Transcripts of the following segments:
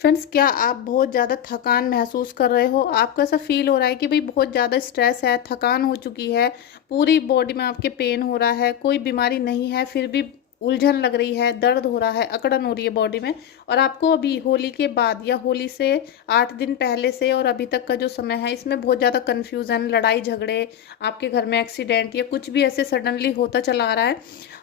Friends, क्या आप बहुत ज़्यादा थकान महसूस कर रहे हो? आपको ऐसा फ़ील हो रहा है कि भई बहुत ज़्यादा स्ट्रेस है, थकान हो चुकी है, पूरी बॉडी में आपके पेन हो रहा है, कोई बीमारी नहीं है, फिर भी उलझन लग रही है, दर्द हो रहा है, अकड़न हो रही है बॉडी में, और आपको अभी होली के बाद या होली से 8 दिन पहले से और अभी तक का जो समय है, इसमें बहुत ज़्यादा कन्फ्यूज़न, लड़ाई झगड़े, आपके घर में एक्सीडेंट या कुछ भी ऐसे सडनली होता चला आ रहा है।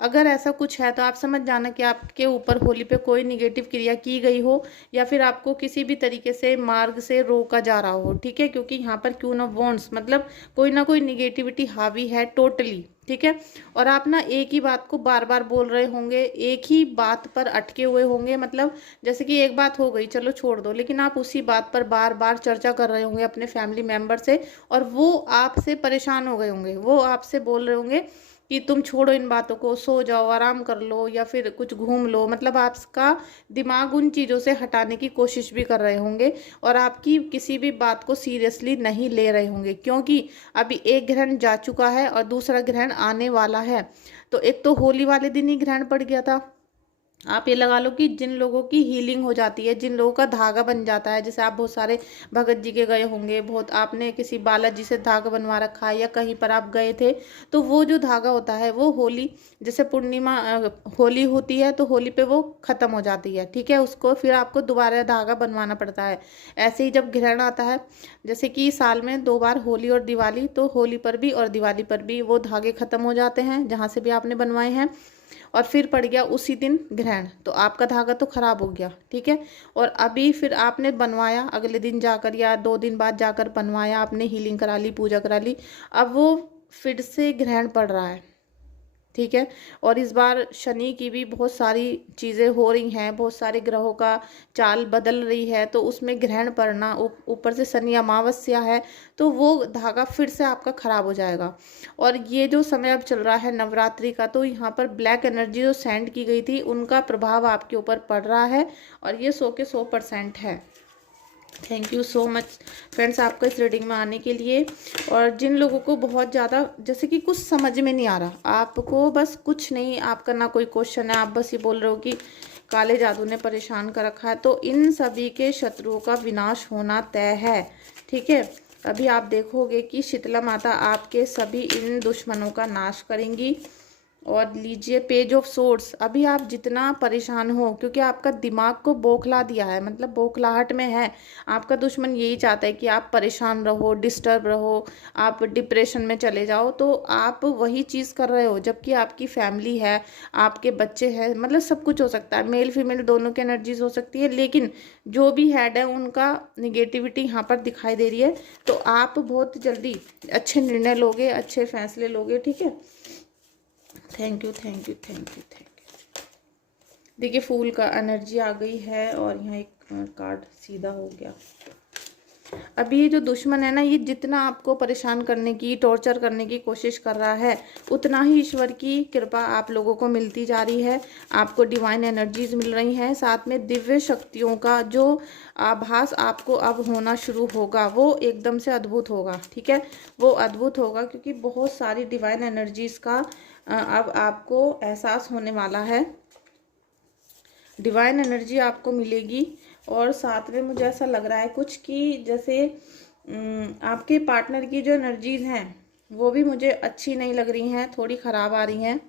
अगर ऐसा कुछ है तो आप समझ जाना कि आपके ऊपर होली पे कोई नेगेटिव क्रिया की गई हो, या फिर आपको किसी भी तरीके से मार्ग से रोका जा रहा हो। ठीक है, क्योंकि यहाँ पर क्वीन ऑफ वॉन्ड्स मतलब कोई ना कोई निगेटिविटी हावी है टोटली। ठीक है, और आप ना एक ही बात को बार बार बोल रहे होंगे, एक ही बात पर अटके हुए होंगे, मतलब जैसे कि एक बात हो गई चलो छोड़ दो, लेकिन आप उसी बात पर बार बार चर्चा कर रहे होंगे अपने फैमिली मेंबर से, और वो आपसे परेशान हो गए होंगे, वो आपसे बोल रहे होंगे कि तुम छोड़ो इन बातों को, सो जाओ, आराम कर लो, या फिर कुछ घूम लो, मतलब आपका दिमाग उन चीज़ों से हटाने की कोशिश भी कर रहे होंगे, और आपकी किसी भी बात को सीरियसली नहीं ले रहे होंगे, क्योंकि अभी एक ग्रहण जा चुका है और दूसरा ग्रहण आने वाला है। तो एक तो होली वाले दिन ही ग्रहण पड़ गया था। आप ये लगा लो कि जिन लोगों की हीलिंग हो जाती है, जिन लोगों का धागा बन जाता है, जैसे आप बहुत सारे भगत जी के गए होंगे, बहुत आपने किसी बालाजी से धागा बनवा रखा है, या कहीं पर आप गए थे, तो वो जो धागा होता है वो होली, जैसे पूर्णिमा होली होती है तो होली पे वो खत्म हो जाती है। ठीक है, उसको फिर आपको दोबारा धागा बनवाना पड़ता है। ऐसे ही जब ग्रहण आता है, जैसे कि साल में 2 बार होली और दिवाली, तो होली पर भी और दिवाली पर भी वो धागे खत्म हो जाते हैं जहाँ से भी आपने बनवाए हैं, और फिर पड़ गया उसी दिन ग्रहण, तो आपका धागा तो खराब हो गया। ठीक है, और अभी फिर आपने बनवाया अगले दिन जाकर या 2 दिन बाद जाकर बनवाया, आपने हीलिंग करा ली, पूजा करा ली, अब वो फिर से ग्रहण पड़ रहा है। ठीक है, और इस बार शनि की भी बहुत सारी चीज़ें हो रही हैं, बहुत सारे ग्रहों का चाल बदल रही है, तो उसमें ग्रहण पड़ना, ऊपर से शनि अमावस्या है, तो वो धागा फिर से आपका खराब हो जाएगा। और ये जो समय अब चल रहा है नवरात्रि का, तो यहाँ पर ब्लैक एनर्जी जो सेंड की गई थी उनका प्रभाव आपके ऊपर पड़ रहा है, और ये 100% है। Thank you so much friends आपका इस रीडिंग में आने के लिए। और जिन लोगों को बहुत ज़्यादा जैसे कि कुछ समझ में नहीं आ रहा, आपको बस कुछ नहीं, आपका ना कोई क्वेश्चन है, आप बस ये बोल रहे हो कि काले जादू ने परेशान कर रखा है, तो इन सभी के शत्रुओं का विनाश होना तय है। ठीक है, अभी आप देखोगे कि शीतला माता आपके सभी इन दुश्मनों का नाश करेंगी। और लीजिए पेज ऑफ सोर्ड्स, अभी आप जितना परेशान हो, क्योंकि आपका दिमाग को बौखला दिया है, मतलब बौखलाहट में है, आपका दुश्मन यही चाहता है कि आप परेशान रहो, डिस्टर्ब रहो, आप डिप्रेशन में चले जाओ, तो आप वही चीज़ कर रहे हो, जबकि आपकी फैमिली है, आपके बच्चे हैं, मतलब सब कुछ हो सकता है, मेल फीमेल दोनों की एनर्जीज हो सकती है, लेकिन जो भी हेड है उनका निगेटिविटी यहाँ पर दिखाई दे रही है, तो आप बहुत जल्दी अच्छे निर्णय लोगे, अच्छे फैसले लोगे। ठीक है, thank you thank you thank you thank you. देखिए फूल का एनर्जी आ गई है, और यहाँ एक कार्ड सीधा हो गया। अभी ये जो दुश्मन है ना, ये जितना आपको परेशान करने की, टॉर्चर करने की कोशिश कर रहा है, उतना ही ईश्वर की कृपा आप लोगों को मिलती जा रही है, आपको डिवाइन एनर्जीज मिल रही हैं, साथ में दिव्य शक्तियों का जो आभास आपको अब होना शुरू होगा, वो एकदम से अद्भुत होगा। ठीक है, वो अद्भुत होगा, क्योंकि बहुत सारी डिवाइन एनर्जीज का अब आपको एहसास होने वाला है, डिवाइन एनर्जी आपको मिलेगी। और साथ में मुझे ऐसा लग रहा है कुछ कि जैसे आपके पार्टनर की जो एनर्जीज हैं वो भी मुझे अच्छी नहीं लग रही हैं, थोड़ी ख़राब आ रही हैं।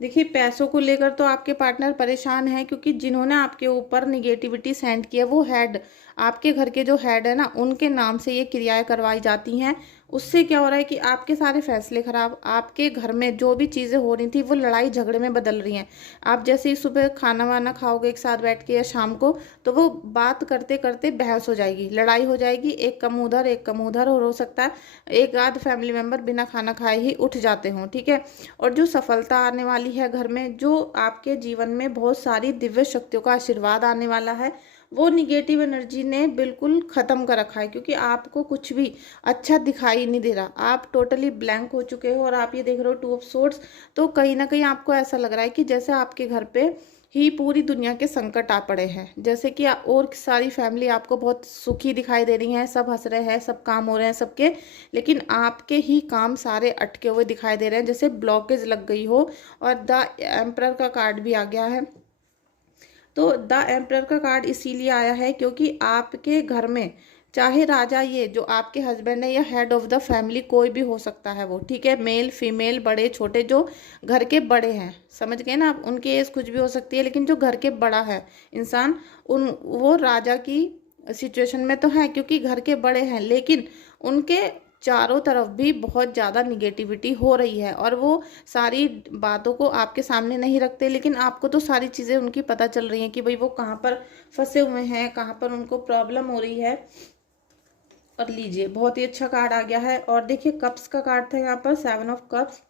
देखिए पैसों को लेकर तो आपके पार्टनर परेशान हैं, क्योंकि जिन्होंने आपके ऊपर निगेटिविटी सेंड किया वो हेड, आपके घर के जो हेड है ना, उनके नाम से ये क्रियाएं करवाई जाती हैं। उससे क्या हो रहा है कि आपके सारे फैसले खराब, आपके घर में जो भी चीज़ें हो रही थी वो लड़ाई झगड़े में बदल रही हैं। आप जैसे ही सुबह खाना वाना खाओगे एक साथ बैठ के या शाम को, तो वो बात करते करते बहस हो जाएगी, लड़ाई हो जाएगी, एक कम उधर एक कम उधर, और हो सकता है एक आध फैमिली मेम्बर बिना खाना खाए ही उठ जाते हों। ठीक है, और जो सफलता आने वाली है घर में, जो आपके जीवन में बहुत सारी दिव्य शक्तियों का आशीर्वाद आने वाला है, वो निगेटिव एनर्जी ने बिल्कुल ख़त्म कर रखा है, क्योंकि आपको कुछ भी अच्छा दिखाई नहीं दे रहा, आप टोटली ब्लैंक हो चुके हो। और आप ये देख रहे हो 2 ऑफ सोर्ड्स, तो कहीं ना कहीं आपको ऐसा लग रहा है कि जैसे आपके घर पे ही पूरी दुनिया के संकट आ पड़े हैं। जैसे कि और सारी फैमिली आपको बहुत सुखी दिखाई दे रही हैं, सब हंस रहे हैं, सब काम हो रहे हैं सबके, लेकिन आपके ही काम सारे अटके हुए दिखाई दे रहे हैं, जैसे ब्लॉकेज लग गई हो। और द एम्परर का कार्ड भी आ गया है। तो द एम्परर का कार्ड इसीलिए आया है क्योंकि आपके घर में, चाहे राजा ये जो आपके हस्बैंड है या हेड ऑफ द फैमिली कोई भी हो सकता है वो, ठीक है, मेल फीमेल बड़े छोटे, जो घर के बड़े हैं, समझ गए ना आप, उनकी एज कुछ भी हो सकती है, लेकिन जो घर के बड़ा है इंसान, उन वो राजा की सिचुएशन में तो है क्योंकि घर के बड़े हैं, लेकिन उनके चारों तरफ भी बहुत ज़्यादा निगेटिविटी हो रही है और वो सारी बातों को आपके सामने नहीं रखते, लेकिन आपको तो सारी चीज़ें उनकी पता चल रही हैं कि भाई वो कहाँ पर फंसे हुए हैं, कहाँ पर उनको प्रॉब्लम हो रही है। और लीजिए, बहुत ही अच्छा कार्ड आ गया है। और देखिए, कप्स का कार्ड था यहाँ पर, 7 ऑफ कप्स,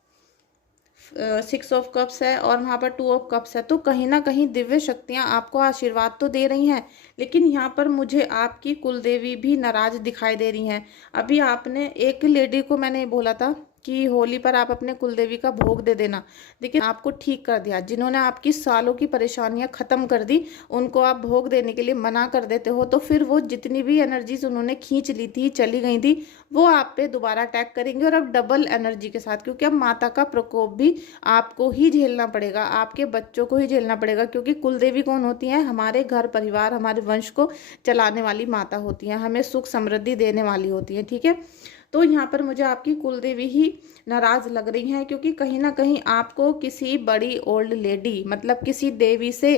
6 ऑफ कप्स है और वहाँ पर 2 ऑफ कप्स है। तो कहीं ना कहीं दिव्य शक्तियाँ आपको आशीर्वाद तो दे रही हैं, लेकिन यहाँ पर मुझे आपकी कुलदेवी भी नाराज दिखाई दे रही हैं। अभी आपने एक लेडी को मैंने बोला था कि होली पर आप अपने कुलदेवी का भोग दे देना, देखिए आपको ठीक कर दिया। जिन्होंने आपकी सालों की परेशानियां खत्म कर दी, उनको आप भोग देने के लिए मना कर देते हो, तो फिर वो जितनी भी एनर्जीज उन्होंने खींच ली थी, चली गई थी, वो आप पे दोबारा अटैक करेंगे और अब डबल एनर्जी के साथ, क्योंकि अब माता का प्रकोप भी आपको ही झेलना पड़ेगा, आपके बच्चों को ही झेलना पड़ेगा। क्योंकि कुलदेवी कौन होती है? हमारे घर परिवार, हमारे वंश को चलाने वाली माता होती है, हमें सुख समृद्धि देने वाली होती है, ठीक है। तो यहाँ पर मुझे आपकी कुलदेवी ही नाराज लग रही हैं, क्योंकि कहीं ना कहीं आपको किसी बड़ी ओल्ड लेडी, मतलब किसी देवी से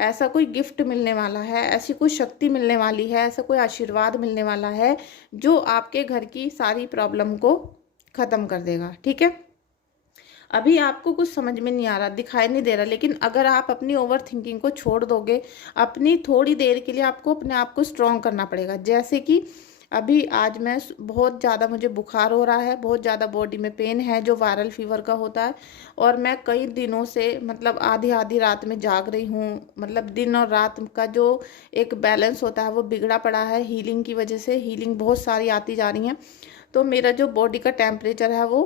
ऐसा कोई गिफ्ट मिलने वाला है, ऐसी कोई शक्ति मिलने वाली है, ऐसा कोई आशीर्वाद मिलने वाला है जो आपके घर की सारी प्रॉब्लम को ख़त्म कर देगा, ठीक है। अभी आपको कुछ समझ में नहीं आ रहा, दिखाई नहीं दे रहा, लेकिन अगर आप अपनी ओवर थिंकिंग को छोड़ दोगे, अपनी थोड़ी देर के लिए आपको अपने आप को स्ट्रॉन्ग करना पड़ेगा। जैसे कि अभी आज मैं बहुत ज़्यादा, मुझे बुखार हो रहा है, बहुत ज़्यादा बॉडी में पेन है जो वायरल फीवर का होता है, और मैं कई दिनों से मतलब आधी आधी रात में जाग रही हूँ। मतलब दिन और रात का जो एक बैलेंस होता है वो बिगड़ा पड़ा है हीलिंग की वजह से। हीलिंग बहुत सारी आती जा रही हैं, तो मेरा जो बॉडी का टेम्परेचर है वो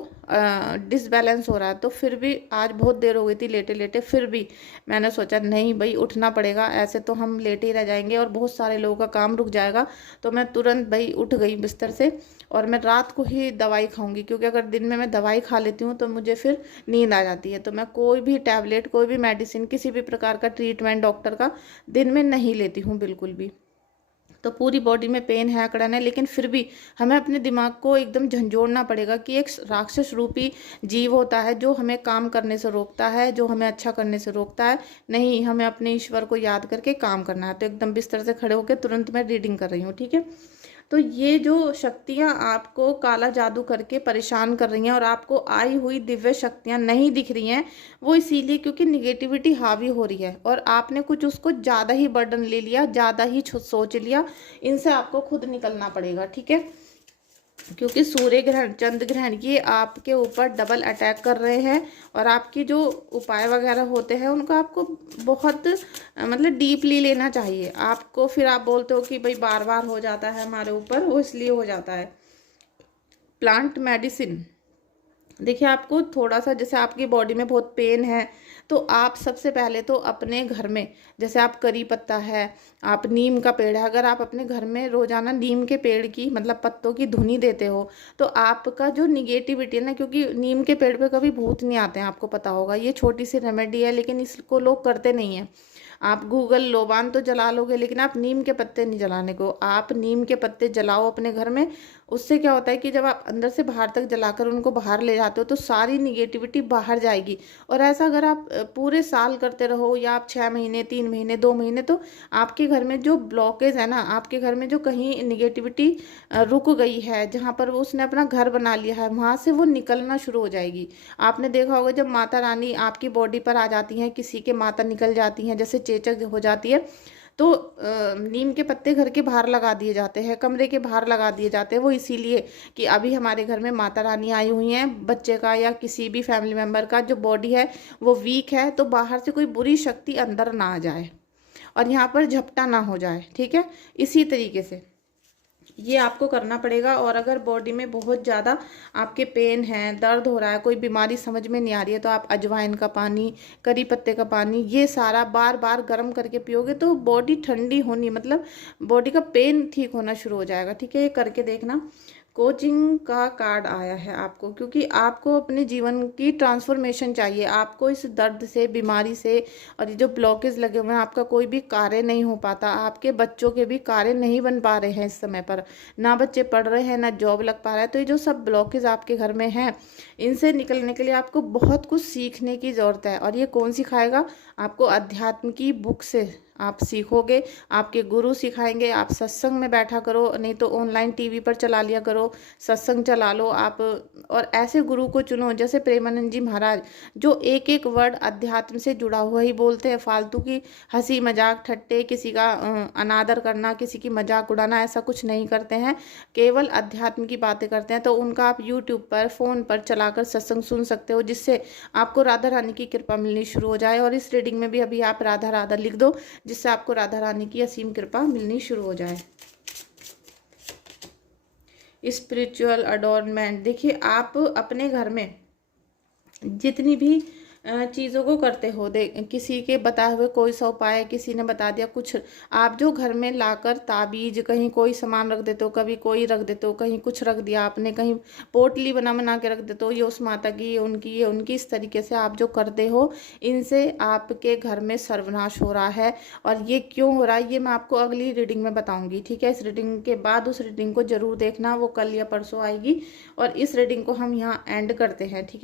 डिसबैलेंस हो रहा है। तो फिर भी आज बहुत देर हो गई थी लेटे लेटे, फिर भी मैंने सोचा नहीं भाई उठना पड़ेगा, ऐसे तो हम लेटे ही रह जाएंगे और बहुत सारे लोगों का काम रुक जाएगा। तो मैं तुरंत भाई उठ गई बिस्तर से, और मैं रात को ही दवाई खाऊंगी, क्योंकि अगर दिन में मैं दवाई खा लेती हूँ तो मुझे फिर नींद आ जाती है। तो मैं कोई भी टैबलेट, कोई भी मेडिसिन, किसी भी प्रकार का ट्रीटमेंट डॉक्टर का दिन में नहीं लेती हूँ बिल्कुल भी। तो पूरी बॉडी में पेन है, अकड़न है, लेकिन फिर भी हमें अपने दिमाग को एकदम झंझोड़ना पड़ेगा कि एक राक्षस रूपी जीव होता है जो हमें काम करने से रोकता है, जो हमें अच्छा करने से रोकता है। नहीं, हमें अपने ईश्वर को याद करके काम करना है। तो एकदम बिस्तर से खड़े होकर तुरंत मैं रीडिंग कर रही हूँ, ठीक है। तो ये जो शक्तियाँ आपको काला जादू करके परेशान कर रही हैं और आपको आई हुई दिव्य शक्तियाँ नहीं दिख रही हैं, वो इसीलिए क्योंकि निगेटिविटी हावी हो रही है और आपने कुछ उसको ज़्यादा ही बर्डन ले लिया, ज़्यादा ही सोच लिया। इनसे आपको खुद निकलना पड़ेगा, ठीक है। क्योंकि सूर्य ग्रहण, चंद्र ग्रहण, ये आपके ऊपर डबल अटैक कर रहे हैं, और आपकी जो उपाय वगैरह होते हैं उनको आपको बहुत मतलब डीपली लेना चाहिए आपको। फिर आप बोलते हो कि भाई बार बार हो जाता है हमारे ऊपर, वो इसलिए हो जाता है। प्लांट मेडिसिन, देखिए आपको थोड़ा सा, जैसे आपकी बॉडी में बहुत पेन है, तो आप सबसे पहले तो अपने घर में, जैसे आप करी पत्ता है, आप नीम का पेड़ है, अगर आप अपने घर में रोजाना नीम के पेड़ की मतलब पत्तों की धुनी देते हो, तो आपका जो निगेटिविटी है ना, क्योंकि नीम के पेड़ पे कभी भूत नहीं आते हैं, आपको पता होगा, ये छोटी सी रेमेडी है, लेकिन इसको लोग करते नहीं हैं। आप गूगल लोबान तो जला लोगे, लेकिन आप नीम के पत्ते नहीं जलाने को। आप नीम के पत्ते जलाओ अपने घर में। उससे क्या होता है कि जब आप अंदर से बाहर तक जलाकर उनको बाहर ले जाते हो तो सारी निगेटिविटी बाहर जाएगी। और ऐसा अगर आप पूरे साल करते रहो, या आप 6 महीने, 3 महीने, 2 महीने, तो आपके घर में जो ब्लॉकेज है ना, आपके घर में जो कहीं निगेटिविटी रुक गई है, जहाँ पर वो उसने अपना घर बना लिया है, वहाँ से वो निकलना शुरू हो जाएगी। आपने देखा होगा जब माता रानी आपकी बॉडी पर आ जाती हैं, किसी के माता निकल जाती हैं, जैसे चेचक हो जाती है, तो नीम के पत्ते घर के बाहर लगा दिए जाते हैं, कमरे के बाहर लगा दिए जाते हैं। वो इसीलिए कि अभी हमारे घर में माता रानी आई हुई हैं, बच्चे का या किसी भी फैमिली मेम्बर का जो बॉडी है वो वीक है, तो बाहर से कोई बुरी शक्ति अंदर ना आ जाए और यहाँ पर झपटा ना हो जाए, ठीक है। इसी तरीके से ये आपको करना पड़ेगा। और अगर बॉडी में बहुत ज़्यादा आपके पेन है, दर्द हो रहा है, कोई बीमारी समझ में नहीं आ रही है, तो आप अजवाइन का पानी, करी पत्ते का पानी, ये सारा बार बार गर्म करके पियोगे तो बॉडी ठंडी होनी, मतलब बॉडी का पेन ठीक होना शुरू हो जाएगा। ठीक है, ये करके देखना। कोचिंग का कार्ड आया है आपको, क्योंकि आपको अपने जीवन की ट्रांसफॉर्मेशन चाहिए। आपको इस दर्द से, बीमारी से, और ये जो ब्लॉकेज लगे हुए हैं, आपका कोई भी कार्य नहीं हो पाता, आपके बच्चों के भी कार्य नहीं बन पा रहे हैं इस समय पर, ना बच्चे पढ़ रहे हैं, ना जॉब लग पा रहा है। तो ये जो सब ब्लॉकेज आपके घर में हैं, इनसे निकलने के लिए आपको बहुत कुछ सीखने की ज़रूरत है। और ये कौन सिखाएगा? आपको अध्यात्म की बुक से आप सीखोगे, आपके गुरु सिखाएंगे। आप सत्संग में बैठा करो, नहीं तो ऑनलाइन टीवी पर चला लिया करो, सत्संग चला लो आप। और ऐसे गुरु को चुनो जैसे प्रेमानंद जी महाराज, जो एक एक वर्ड अध्यात्म से जुड़ा हुआ ही बोलते हैं। फालतू की हंसी मजाक, ठट्टे, किसी का अनादर करना, किसी की मजाक उड़ाना, ऐसा कुछ नहीं करते हैं, केवल अध्यात्म की बातें करते हैं। तो उनका आप यूट्यूब पर, फ़ोन पर चलाकर सत्संग सुन सकते हो, जिससे आपको राधा रानी की कृपा मिलनी शुरू हो जाए। और इस रीडिंग में भी अभी आप राधा राधा लिख दो, जिससे आपको राधा रानी की असीम कृपा मिलनी शुरू हो जाए। स्पिरिचुअल अडोर्नमेंट, देखिए आप अपने घर में जितनी भी चीज़ों को करते हो, किसी के बताए हुए कोई सा उपाय, किसी ने बता दिया कुछ, आप जो घर में लाकर ताबीज, कहीं कोई सामान रख देते हो, कभी कोई रख देते हो, कहीं कुछ रख दिया आपने, कहीं पोटली बना बना के रख देते हो, ये उस माता की, ये उनकी, इस तरीके से आप जो करते हो, इनसे आपके घर में सर्वनाश हो रहा है। और ये क्यों हो रहा है, ये मैं आपको अगली रीडिंग में बताऊंगी। ठीक है, इस रीडिंग के बाद उस रीडिंग को जरूर देखना, वो कल या परसों आएगी। और इस रीडिंग को हम यहाँ एंड करते हैं। ठीक है।